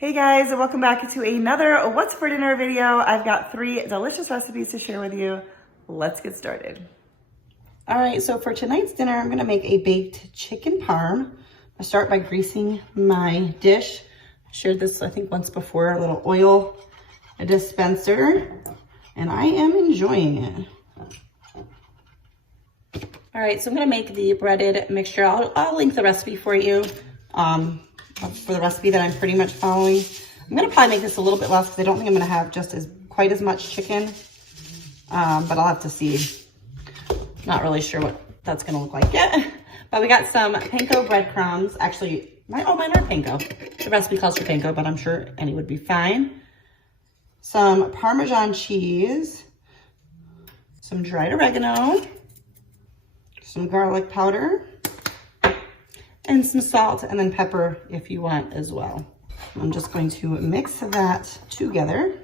Hey guys, and welcome back to another What's for Dinner video. I've got 3 delicious recipes to share with you. Let's get started. All right, so for tonight's dinner, I'm gonna make a baked chicken parm. I'll start by greasing my dish. I shared this, I think, once before, a little oil dispenser, and I am enjoying it. All right, so I'm gonna make the breaded mixture. I'll link the recipe for you. For the recipe that I'm pretty much following. I'm gonna probably make this a little bit less because I don't think I'm gonna have just quite as much chicken, but I'll have to see. Not really sure what that's gonna look like yet. But we got some panko breadcrumbs. Actually, mine are panko. The recipe calls for panko, but I'm sure any would be fine. Some Parmesan cheese, some dried oregano, some garlic powder, and some salt, and then pepper if you want as well. I'm just going to mix that together.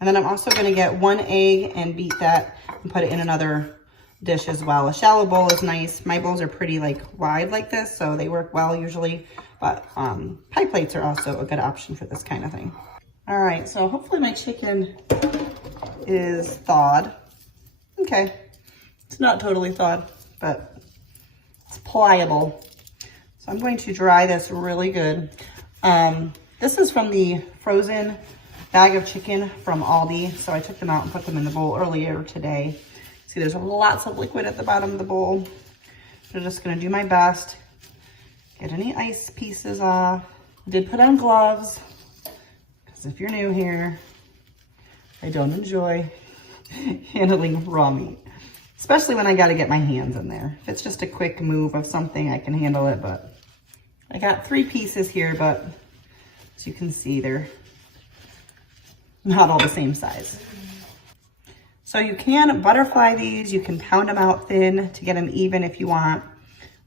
And then I'm also gonna get 1 egg and beat that and put it in another dish as well. A shallow bowl is nice. My bowls are pretty wide like this, so they work well usually, but pie plates are also a good option for this kind of thing. All right, so hopefully my chicken is thawed. Okay, it's not totally thawed, but it's pliable. So I'm going to dry this really good. This is from the frozen bag of chicken from Aldi. So I took them out and put them in the bowl earlier today. See, there's lots of liquid at the bottom of the bowl. I'm just gonna do my best, get any ice pieces off. I did put on gloves, because if you're new here, I don't enjoy handling raw meat. Especially when I gotta get my hands in there. If it's just a quick move of something, I can handle it, but I got 3 pieces here, but as you can see, they're not all the same size. So you can butterfly these, you can pound them out thin to get them even if you want.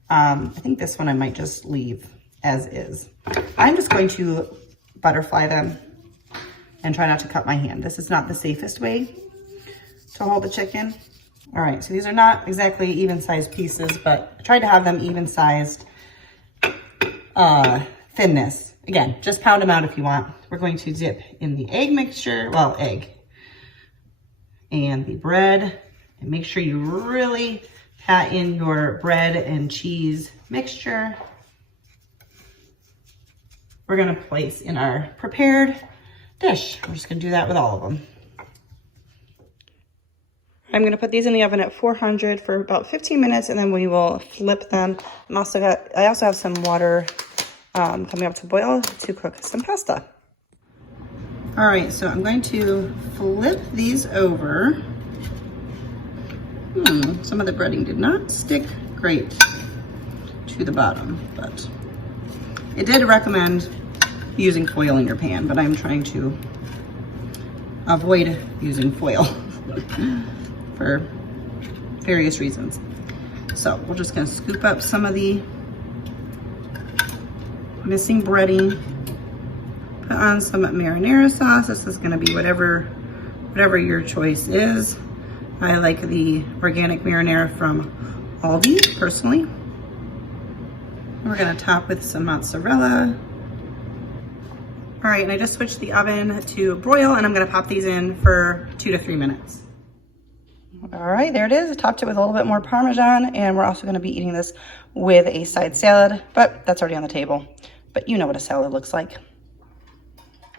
I think this one I might just leave as is. I'm just going to butterfly them and try not to cut my hand. This is not the safest way to hold the chicken. All right, so these are not exactly even-sized pieces, but I tried to have them even-sized thinness. Again, just pound them out if you want. We're going to dip in the egg mixture, egg, and the bread, and make sure you really pat in your bread and cheese mixture. We're gonna place in our prepared dish. We're just gonna do that with all of them. I'm gonna put these in the oven at 400 for about 15 minutes, and then we will flip them. I also have some water coming up to boil to cook some pasta. All right, so I'm going to flip these over. Some of the breading did not stick great to the bottom, but it did recommend using foil in your pan, but I'm trying to avoid using foil. For various reasons. So we're just gonna scoop up some of the missing breading, put on some marinara sauce. This is gonna be whatever your choice is. I like the organic marinara from Aldi, personally. We're gonna top with some mozzarella. All right, and I just switched the oven to broil, and I'm gonna pop these in for 2 to 3 minutes. All right, there it is. I topped it with a little bit more Parmesan, and we're also gonna be eating this with a side salad, but that's already on the table. But you know what a salad looks like.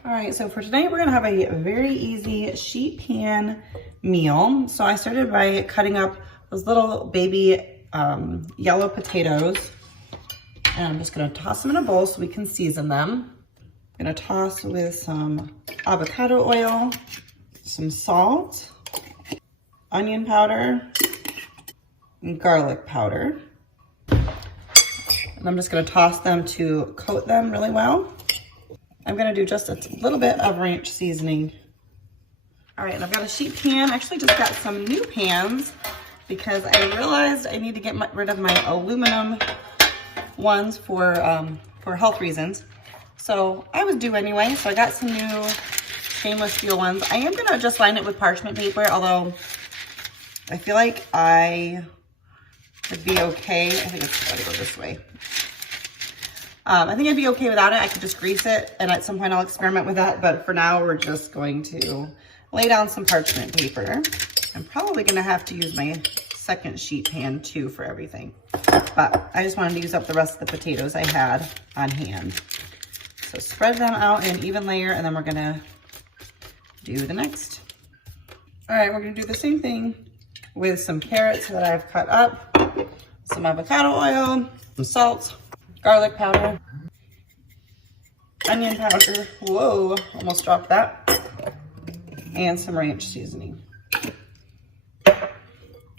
All right, so for tonight, we're gonna have a very easy sheet pan meal. So I started by cutting up those little baby yellow potatoes, and I'm just gonna toss them in a bowl so we can season them. I'm gonna toss with some avocado oil, some salt, onion powder, and garlic powder. And I'm just gonna toss them to coat them really well. I'm gonna do just a little bit of ranch seasoning. All right, and I've got a sheet pan. I actually just got some new pans because I realized I need to get rid of my aluminum ones for health reasons. So I was due anyway, so I got some new stainless steel ones. I am gonna just line it with parchment paper, although I feel like I would be okay. I think it's gotta go this way. I think I'd be okay without it. I could just grease it, and at some point I'll experiment with that. But for now, we're just going to lay down some parchment paper. I'm probably gonna have to use my second sheet pan too for everything. But I just wanted to use up the rest of the potatoes I had on hand. So spread them out in an even layer, and then we're gonna do the next. All right, we're gonna do the same thing with some carrots that I've cut up, some avocado oil, some salt, garlic powder, onion powder, whoa, almost dropped that, and some ranch seasoning,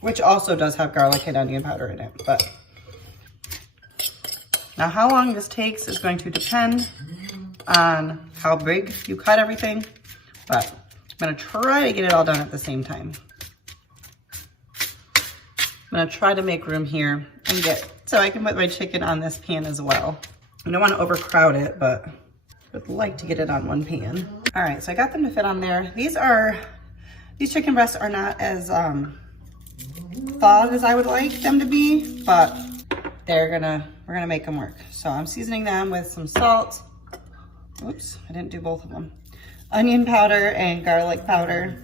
which also does have garlic and onion powder in it. But now how long this takes is going to depend on how big you cut everything, but I'm gonna try to get it all done at the same time. I'm gonna try to make room here and get, so I can put my chicken on this pan as well. I don't wanna overcrowd it, but I would like to get it on one pan. All right, so I got them to fit on there. These chicken breasts are not as thawed as I would like them to be, but we're gonna make them work. So I'm seasoning them with some salt. Oops, I didn't do both of them. Onion powder and garlic powder.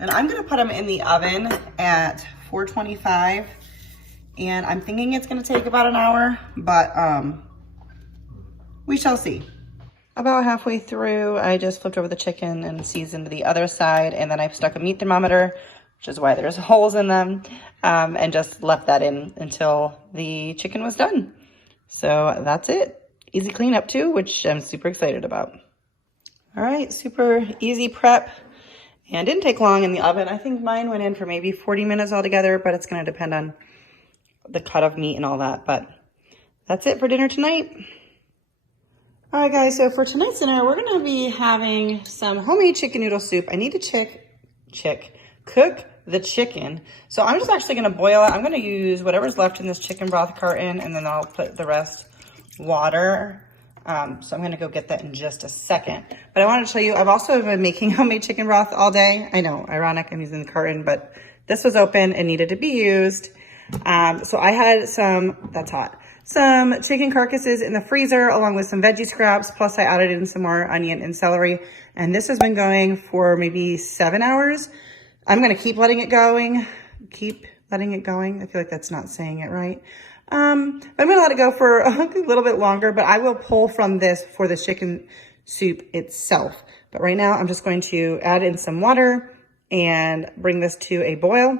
And I'm gonna put them in the oven at 425. And I'm thinking it's gonna take about an hour, but we shall see. About halfway through, I just flipped over the chicken and seasoned the other side, and then I've stuck a meat thermometer, which is why there's holes in them, and just left that in until the chicken was done. So that's it. Easy cleanup too, which I'm super excited about. All right, super easy prep, and didn't take long in the oven. I think mine went in for maybe 40 minutes altogether, but it's gonna depend on the cut of meat and all that. But that's it for dinner tonight. All right, guys, so for tonight's dinner, we're gonna be having some homemade chicken noodle soup. I need to cook the chicken. So I'm just actually gonna boil it. I'm gonna use whatever's left in this chicken broth carton, and then I'll put the rest water. So I'm gonna go get that in just a second. But I wanted to show you, I've also been making homemade chicken broth all day. I know, ironic, I'm using the carton, but this was open and needed to be used. So I had some chicken carcasses in the freezer along with some veggie scraps, plus I added in some more onion and celery. And this has been going for maybe 7 hours. I'm gonna keep letting it going. I feel like that's not saying it right. I'm gonna let it go for a little bit longer, but I will pull from this for the chicken soup itself. But right now I'm just going to add in some water and bring this to a boil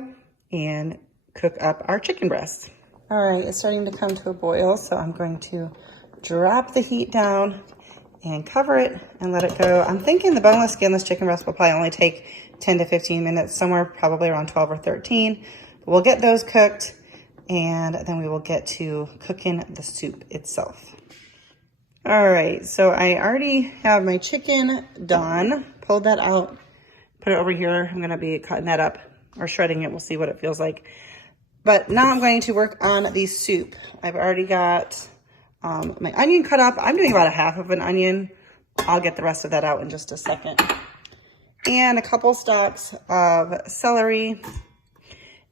and cook up our chicken breast. All right, it's starting to come to a boil, so I'm going to drop the heat down and cover it and let it go. I'm thinking the boneless, skinless chicken breast will probably only take 10 to 15 minutes, somewhere probably around 12 or 13. We'll get those cooked, and then we will get to cooking the soup itself. All right, so I already have my chicken done. Pulled that out, put it over here. I'm gonna be cutting that up or shredding it. We'll see what it feels like. But now I'm going to work on the soup. I've already got my onion cut up. I'm doing about a half of an onion. I'll get the rest of that out in just a second. And a couple stalks of celery.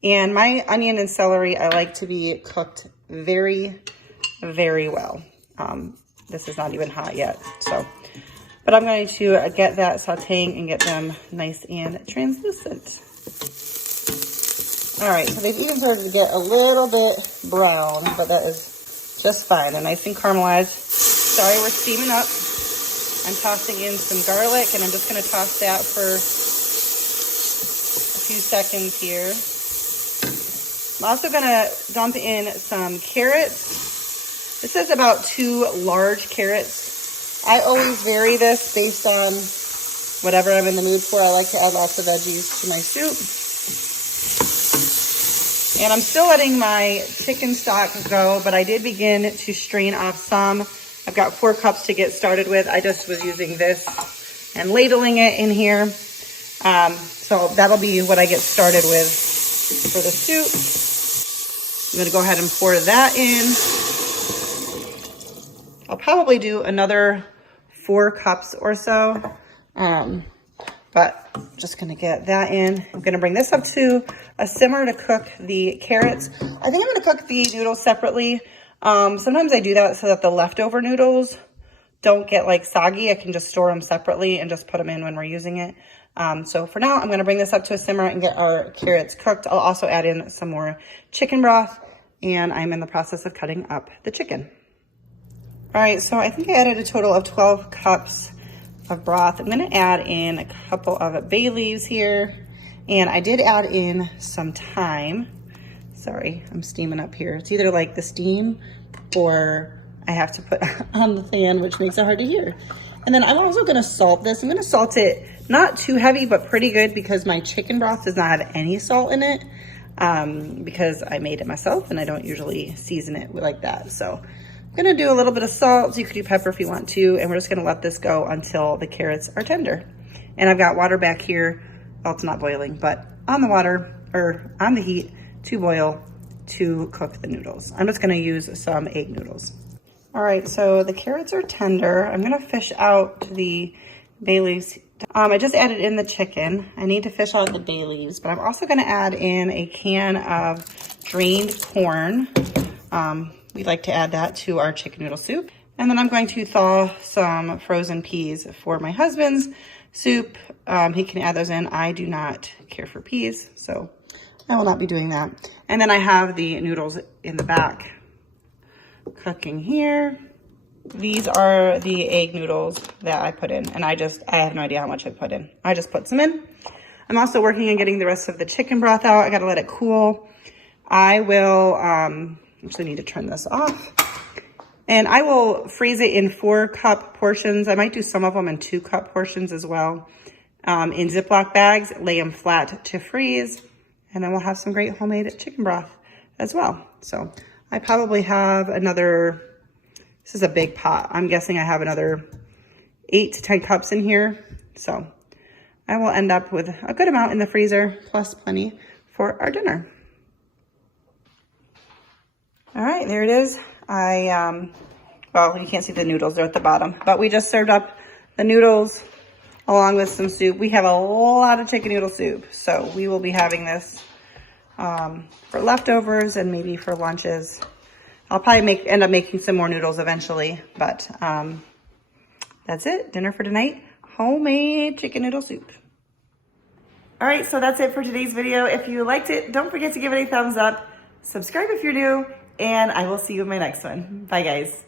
And my onion and celery, I like to be cooked very, very well. This is not even hot yet, so. But I'm going to get that sauteing and get them nice and translucent. All right, so they've even started to get a little bit brown, but that is just fine. They're nice and caramelized. Sorry, we're steaming up. I'm tossing in some garlic, and I'm just gonna toss that for a few seconds here. I'm also gonna dump in some carrots. This is about 2 large carrots. I always vary this based on whatever I'm in the mood for. I like to add lots of veggies to my soup. And I'm still letting my chicken stock go, but I did begin to strain off some. I've got 4 cups to get started with. I just was using this and ladling it in here. So that'll be what I get started with for the soup. I'm gonna go ahead and pour that in. I'll probably do another 4 cups or so. But just gonna get that in. I'm gonna bring this up to a simmer to cook the carrots. I think I'm gonna cook the noodles separately. Sometimes I do that so that the leftover noodles don't get like soggy. I can just store them separately and just put them in when we're using it. So for now, I'm gonna bring this up to a simmer and get our carrots cooked. I'll also add in some more chicken broth, and I'm in the process of cutting up the chicken. All right, so I think I added a total of 12 cups of broth. I'm gonna add in a couple of bay leaves here, and I did add in some thyme. Sorry, I'm steaming up here. It's either like the steam or I have to put on the fan, which makes it hard to hear. And then I'm also gonna salt this. I'm gonna salt it not too heavy, but pretty good, because my chicken broth does not have any salt in it, because I made it myself and I don't usually season it like that. So I'm gonna do a little bit of salt. You could do pepper if you want to, and we're just gonna let this go until the carrots are tender. And I've got water back here. Well, it's not boiling, but on the water, or on the heat, to boil to cook the noodles. I'm just gonna use some egg noodles. All right, so the carrots are tender. I'm gonna fish out the bay leaves. I just added in the chicken. I need to fish out the bay leaves, but I'm also gonna add in a can of drained corn. We like to add that to our chicken noodle soup. And then I'm going to thaw some frozen peas for my husband's soup. He can add those in. I do not care for peas, so I will not be doing that. And then I have the noodles in the back cooking here. These are the egg noodles that I put in, and I have no idea how much I put in. I just put some in. I'm also working on getting the rest of the chicken broth out. I gotta let it cool. I will, actually need to turn this off. And I will freeze it in 4-cup portions. I might do some of them in 2-cup portions as well. In Ziploc bags, lay them flat to freeze, and then we'll have some great homemade chicken broth as well. So I probably have another, this is a big pot. I'm guessing I have another 8 to 10 cups in here. So I will end up with a good amount in the freezer, plus plenty for our dinner. All right, there it is. Well, you can't see the noodles, they're at the bottom, but we just served up the noodles along with some soup. We have a lot of chicken noodle soup, so we will be having this for leftovers and maybe for lunches. I'll probably end up making some more noodles eventually, but that's it. Dinner for tonight, homemade chicken noodle soup. All right, so that's it for today's video. If you liked it, don't forget to give it a thumbs up. Subscribe if you're new, and I will see you in my next one. Bye, guys.